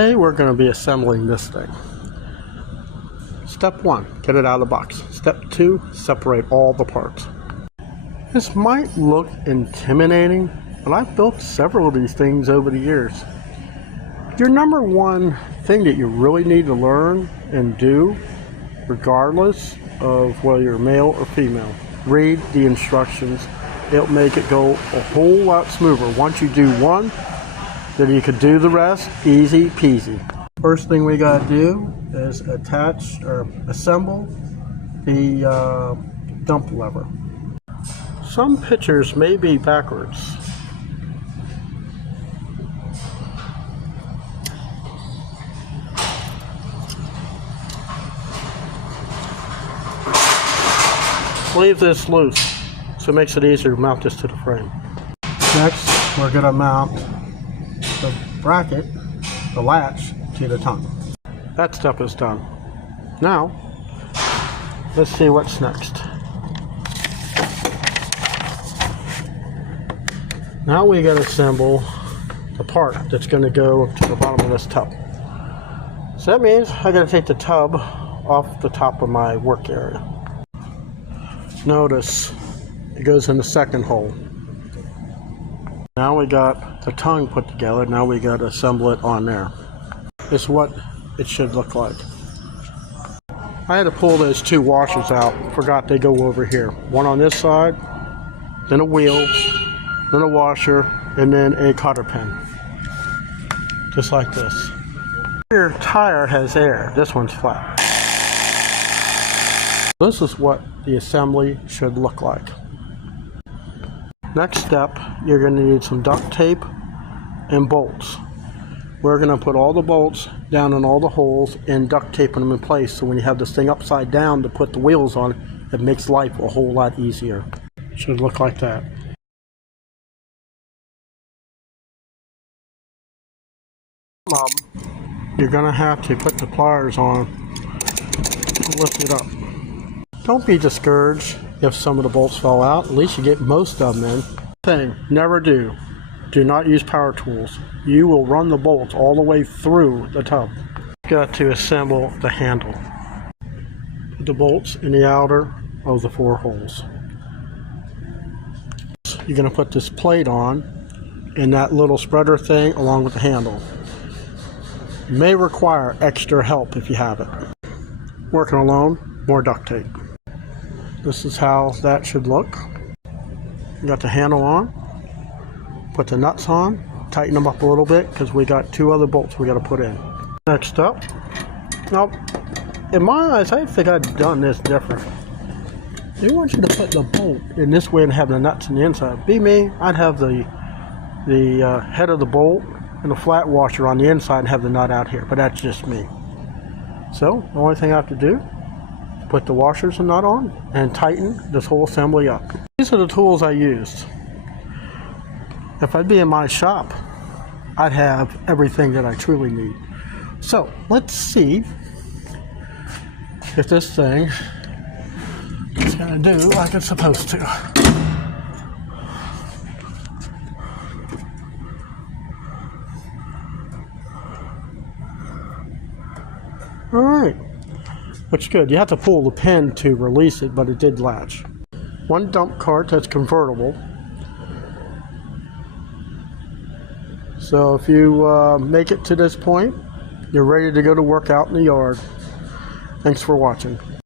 Today we're going to be assembling this thing. Step 1, get it out of the box. Step 2, separate all the parts. This might look intimidating, but I've built several of these things over the years. Your number one thing that you really need to learn and do, regardless of whether you're male or female, read the instructions. It'll make it go a whole lot smoother. Once you do one, then you can do the rest easy peasy. First thing we got to do is attach or assemble the dump lever. Some pictures may be backwards. Leave this loose so it makes it easier to mount this to the frame. Next, we're going to mount the bracket, the latch, to the tongue. That step is done. Now, let's see what's next. Now we got to assemble the part that's going to go to the bottom of this tub. So that means I got to take the tub off the top of my work area. Notice it goes in the second hole. Now we got the tongue put together. Now we got to assemble it on there. This is what it should look like. I had to pull those two washers out. Forgot they go over here. One on this side, then a wheel, then a washer, and then a cotter pin. Just like this. Your tire has air. This one's flat. This is what the assembly should look like. Next step, you're going to need some duct tape and bolts. We're going to put all the bolts down in all the holes and duct taping them in place, so when you have this thing upside down to put the wheels on, it makes life a whole lot easier. It should look like that. You're going to have to put the pliers on to lift it up. Don't be discouraged if some of the bolts fall out. At least you get most of them in. Thing, never do. Do not use power tools. You will run the bolts all the way through the tub. Got to assemble the handle. Put the bolts in the outer of the 4 holes. You're going to put this plate on in that little spreader thing along with the handle. You may require extra help if you have it. Working alone, more duct tape. This is how that should look. You got the handle on. Put the nuts on. Tighten them up a little bit because we got 2 other bolts we got to put in. Next up. Now, in my eyes, I think I've done this different. They want you to put the bolt in this way and have the nuts on the inside. Be me, I'd have the head of the bolt and the flat washer on the inside and have the nut out here. But that's just me. So, the only thing I have to do, put the washers and nut on and tighten this whole assembly up. These are the tools I used. If I'd be in my shop, I'd have everything that I truly need. So let's see if this thing is going to do like it's supposed to. All right. Looks good. You have to pull the pin to release it, but it did latch. One dump cart that's convertible. So if you make it to this point, you're ready to go to work out in the yard. Thanks for watching.